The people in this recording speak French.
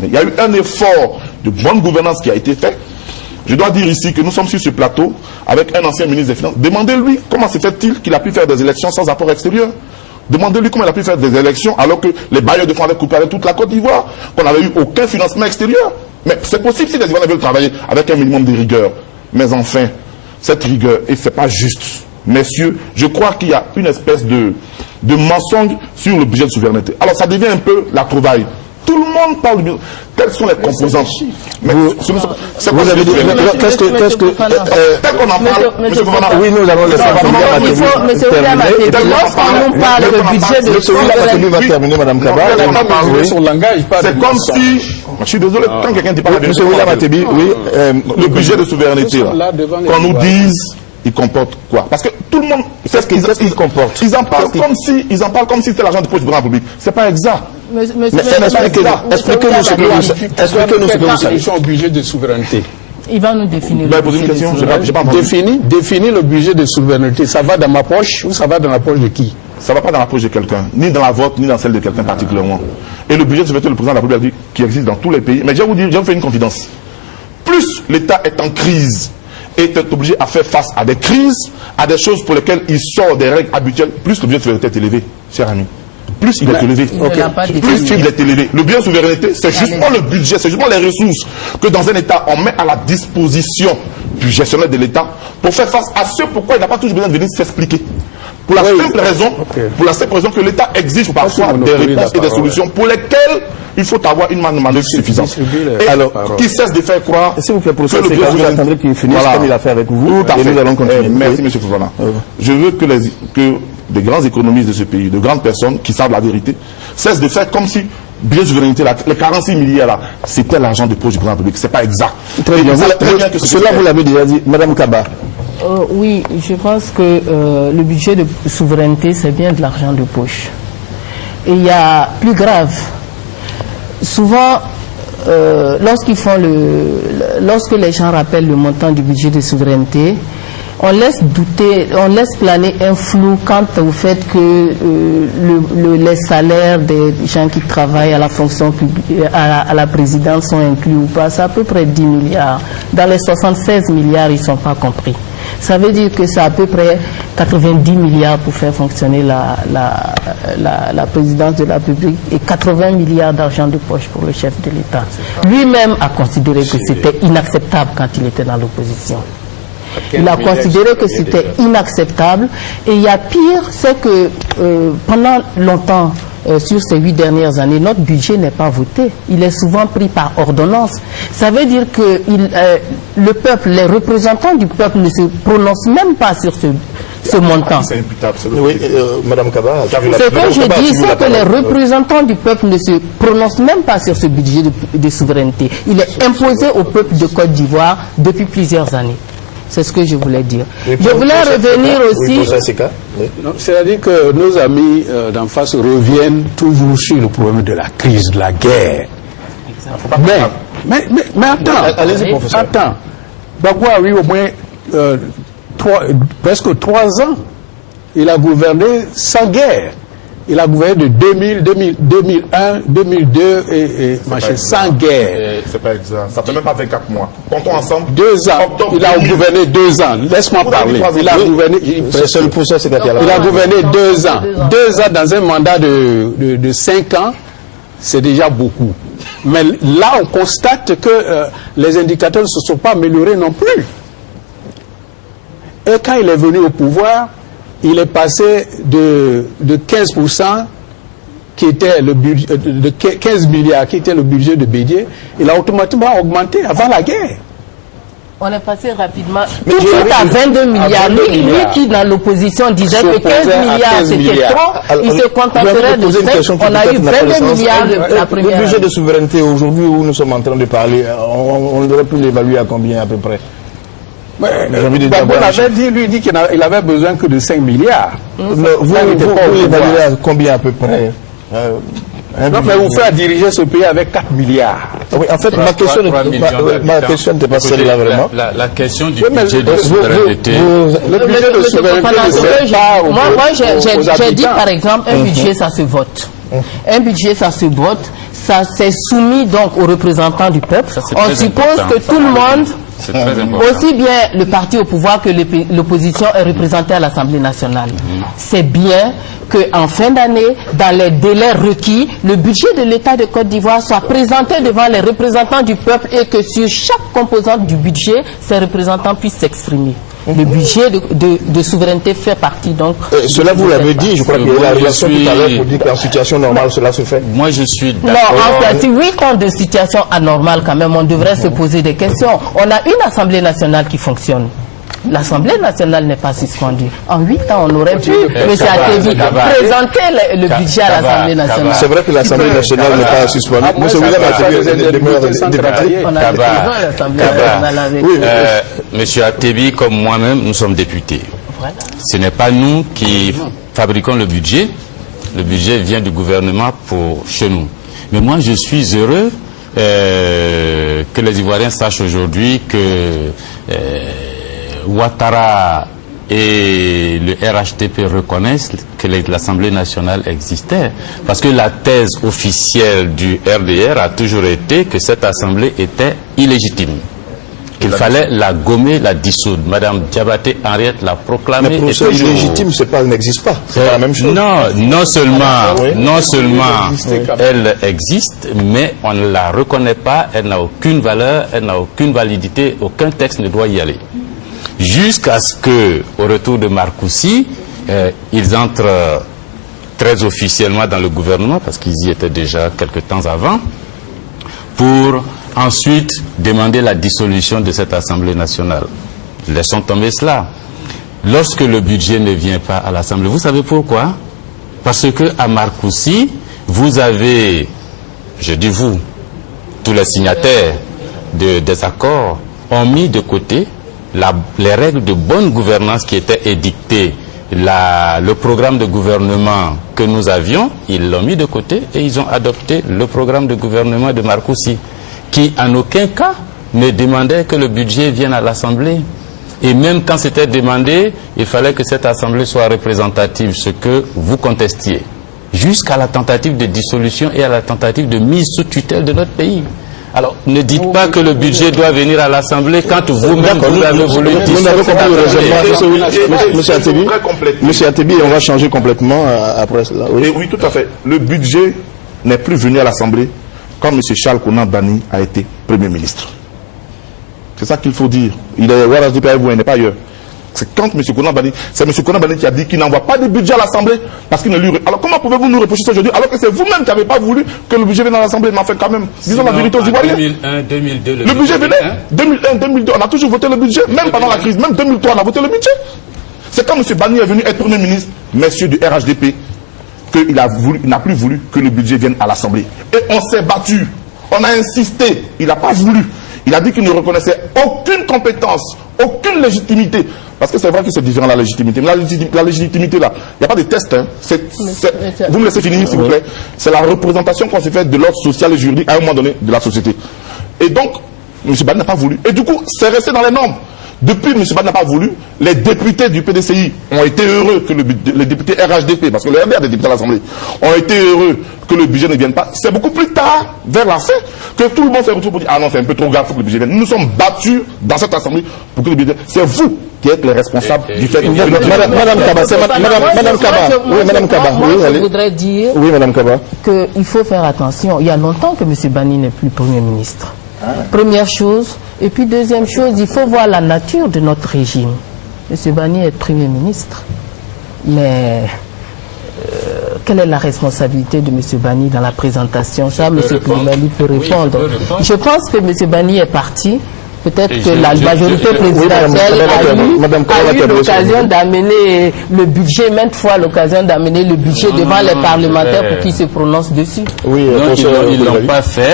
souveraineté. Il y a eu un effort de bonne gouvernance qui a été fait. Je dois dire ici que nous sommes sur ce plateau avec un ancien ministre des Finances. Demandez-lui comment se fait-il qu'il a pu faire des élections sans apport extérieur. Demandez-lui comment il a pu faire des élections alors que les bailleurs de fonds avaient coupé avec toute la Côte d'Ivoire, qu'on n'avait eu aucun financement extérieur. Mais c'est possible si les Ivoiriens veulent travailler avec un minimum de rigueur. Mais enfin, cette rigueur, et c'est pas juste. Messieurs, je crois qu'il y a une espèce de mensonge sur le budget de souveraineté. Alors ça devient un peu la trouvaille. Tout le monde parle du... Quelles sont les composantes? Vous avez dit... Qu'est-ce que... Tel qu'on en parle, monsieur Fofana... Oui, nous allons laisser Monsieur William Atebi, lorsqu'on nous parle du budget de souveraineté... va terminer, Madame Kaba. C'est comme si... Je suis désolé, quand quelqu'un dit pas... Monsieur William Atebi, oui. Le budget de souveraineté, qu'on nous dise... Il comporte quoi? Parce que tout le monde sait ce qu'ils comportent. Ils en parlent comme si c'était l'argent de poche de la République. C'est pas exact. Mais expliquez-nous ce que vous savez. Au budget de souveraineté. Il va nous définir. Vous poser une question? J'ai pas entendu. Définir le budget de souveraineté. Ça va dans ma poche ou ça va dans la poche de qui? Ça ne va pas dans la poche de quelqu'un, ni dans la vôtre, ni dans celle de quelqu'un particulièrement. Et le budget de souveraineté, le président de la République a dit qui existe dans tous les pays. Mais je vais vous dire, je vais vous faire une confidence. Plus l'État est en crise, est obligé à faire face à des crises, à des choses pour lesquelles il sort des règles habituelles, plus le budget de souveraineté est élevé, cher ami. Plus il est élevé. Plus il est élevé. Le budget de souveraineté, c'est justement le budget, c'est justement les ressources que dans un État, on met à la disposition du gestionnaire de l'État pour faire face à ce pourquoi il n'a pas toujours besoin de venir s'expliquer. Pour la simple raison que l'État exige parfois des réponses et des solutions pour lesquelles il faut avoir une manne de manœuvre suffisante. Et alors, qui cesse de faire croire s'il vous plaît, pour ça, vous attendrez qu'il finisse comme il a fait avec vous. Et nous allons continuer. Merci, M. Fofana. Je veux que des grands économistes de ce pays, de grandes personnes qui savent la vérité, cessent de faire comme si bien souveraineté, les 46 milliards là, c'était l'argent de poche du président de la République. C'est pas exact. Très bien. Cela, vous l'avez déjà dit. Madame Kaba. Oui, je pense que le budget de souveraineté, c'est bien de l'argent de poche. Et il y a plus grave. Souvent, lorsque les gens rappellent le montant du budget de souveraineté, on laisse douter, on laisse planer un flou quant au fait que les salaires des gens qui travaillent à la fonction publique, à la présidence sont inclus ou pas. C'est à peu près 10 milliards. Dans les 76 milliards, ils ne sont pas compris. Ça veut dire que c'est à peu près 90 milliards pour faire fonctionner la présidence de la République et 80 milliards d'argent de poche pour le chef de l'État. Lui-même a considéré que c'était inacceptable quand il était dans l'opposition. Il a considéré que c'était inacceptable. Et il y a pire, c'est que pendant longtemps, sur ces 8 dernières années, notre budget n'est pas voté. Il est souvent pris par ordonnance. Ça veut dire que le peuple, les représentants du peuple ne se prononcent même pas sur ce montant. C'est imputable. Oui, Madame Kaba. Ce que je dis, c'est que les représentants du peuple ne se prononcent même pas sur ce budget de souveraineté. Il est imposé au peuple de Côte d'Ivoire depuis plusieurs années. C'est ce que je voulais dire. Je voulais revenir aussi... C'est-à-dire que nos amis d'en face reviennent toujours sur le problème de la crise, de la guerre. Mais attends, allez-y, professeur. Attends. Gbagbo a eu au moins presque 3 ans. Il a gouverné sans guerre. Il a gouverné de 2001, 2002 et machin, sans guerre. C'est pas exact. Ça fait même pas 24 mois. Comptons ensemble. 2 ans. Il a gouverné 2 ans. Laisse-moi parler. Il a gouverné. Il a gouverné 2 ans. 2 ans dans un mandat de 5 ans, c'est déjà beaucoup. Mais là, on constate que les indicateurs ne se sont pas améliorés non plus. Et quand il est venu au pouvoir, il est passé de 15% qui était le budget de 15 milliards qui était le budget de Bédié, il a automatiquement augmenté avant la guerre. On est passé rapidement tout de suite à 22 milliards. Lui qui dans l'opposition disait que 15 milliards c'était trop, il se contenterait de 5. On a eu 22 milliards la première. Le budget de souveraineté aujourd'hui où nous sommes en train de parler, on aurait pu l'évaluer à combien à peu près? Gbagbo avait dit, lui, qu'il avait besoin que de 5 milliards. Vous l'évaluez à combien à peu près? Non, mais vous faites diriger ce pays avec 4 milliards. Oui, en fait, ma question n'était pas celle-là vraiment. La question du budget de souveraineté. Le budget de souveraineté, moi, j'ai dit par exemple, un budget, ça se vote. Un budget, ça se vote ça c'est soumis donc aux représentants du peuple. On suppose que tout le monde, aussi bien le parti au pouvoir que l'opposition, est représenté à l'Assemblée nationale. C'est bien qu'en fin d'année, dans les délais requis, le budget de l'État de Côte d'Ivoire soit présenté devant les représentants du peuple et que sur chaque composante du budget, ces représentants puissent s'exprimer. Le budget de souveraineté fait partie donc... cela vous l'avez dit, je crois qu'il y a la relation tout à l'heure pour dire qu'en situation normale cela se fait. Moi je suis d'accord. Non, en fait, si 8 ans de situation anormale quand même, on devrait se poser des questions. On a une Assemblée nationale qui fonctionne. L'Assemblée nationale n'est pas suspendue. En 8 ans, on aurait pu, M. Atebi, présenter le budget à l'Assemblée nationale. C'est vrai que l'Assemblée nationale n'est pas suspendue. M. William Atebi est le meilleur député. On a président de l'Assemblée nationale avec... M. Atebi, comme moi-même, nous sommes députés. Voilà. Ce n'est pas nous qui fabriquons le budget. Le budget vient du gouvernement pour chez nous. Mais moi, je suis heureux que les Ivoiriens sachent aujourd'hui que Ouattara et le RHDP reconnaissent que l'Assemblée nationale existait. Parce que la thèse officielle du RDR a toujours été que cette assemblée était illégitime. Qu'il fallait la gommer, la dissoudre. Madame Diabaté Henriette l'a proclamé. Mais pour ça, illégitime, n'existe pas. C'est pas la même chose. Non seulement elle existe, mais on ne la reconnaît pas, elle n'a aucune valeur, elle n'a aucune validité, aucun texte ne doit y aller. Jusqu'à ce que, au retour de Marcoussi, ils entrent très officiellement dans le gouvernement, parce qu'ils y étaient déjà quelque temps avant, pour ensuite demander la dissolution de cette Assemblée nationale. Laissons tomber cela. Lorsque le budget ne vient pas à l'Assemblée, vous savez pourquoi? Parce que à Marcoussi, vous avez, je dis vous, tous les signataires des accords ont mis de côté les règles de bonne gouvernance qui étaient édictées, le programme de gouvernement que nous avions, ils l'ont mis de côté et ils ont adopté le programme de gouvernement de Marcoussi, qui en aucun cas ne demandait que le budget vienne à l'Assemblée. Et même quand c'était demandé, il fallait que cette Assemblée soit représentative, ce que vous contestiez, jusqu'à la tentative de dissolution et à la tentative de mise sous tutelle de notre pays. Alors, ne dites pas que le budget doit venir à l'Assemblée quand vous-même vous avez voulu dissoudre cette Assemblée. Monsieur Atebi, on va changer complètement après cela. Oui, tout à fait. Le budget n'est plus venu à l'Assemblée quand M. Charles Konan Banny a été Premier ministre. C'est ça qu'il faut dire. Il est au RHDP, il n'est pas ailleurs. C'est quand M. Konan Banny, c'est M. Konan Banny qui a dit qu'il n'envoie pas de budget à l'Assemblée parce qu'il ne lui... Alors comment pouvez-vous nous reprocher ça aujourd'hui alors que c'est vous-même qui n'avez pas voulu que le budget vienne à l'Assemblée? Mais enfin quand même, disons la vérité aux Ivoiriens. 2001, 2002, le budget venait. 2001, 2002, on a toujours voté le budget. Même pendant la crise, même 2003, on a voté le budget. C'est quand M. Banny est venu être Premier ministre, messieurs du RHDP, qu'il n'a plus voulu que le budget vienne à l'Assemblée. Et on s'est battu. On a insisté. Il n'a pas voulu. Il a dit qu'il ne reconnaissait aucune compétence, aucune légitimité. Parce que c'est vrai que c'est différent la légitimité. Mais la légitimité là, il n'y a pas de test. Hein. Vous me laissez finir s'il vous plaît. C'est la représentation qu'on s'est faite de l'ordre social et juridique à un moment donné de la société. Et donc, M. Banny n'a pas voulu. Et du coup, c'est resté dans les normes. Depuis, M. Banny n'a pas voulu. Les députés du PDCI ont été heureux que les députés RHDP, parce que le RDR des députés à l'Assemblée, ont été heureux que le budget ne vienne pas. C'est beaucoup plus tard, vers la fin, que tout le monde s'est retrouvé pour dire « Ah non, c'est un peu trop grave, il faut que le budget vienne ». Nous nous sommes battus dans cette Assemblée pour que le budget vienne. C'est vous qui êtes les responsables du fait que... Madame Kaba, oui, Madame Kaba. Je voudrais dire qu'il faut faire attention. Il y a longtemps que M. Banny n'est plus Premier ministre. Première chose. Et puis deuxième chose, il faut voir la nature de notre régime. M. Banny est Premier ministre. Mais quelle est la responsabilité de M. Banny dans la présentation? Ça, M. Koulibaly peut répondre. Je pense que M. Banny est parti. Peut-être que la majorité présidentielle a eu l'occasion d'amener le budget, maintes fois l'occasion d'amener le budget devant les parlementaires pour qu'ils se prononcent dessus. Oui, ils ne l'ont pas fait.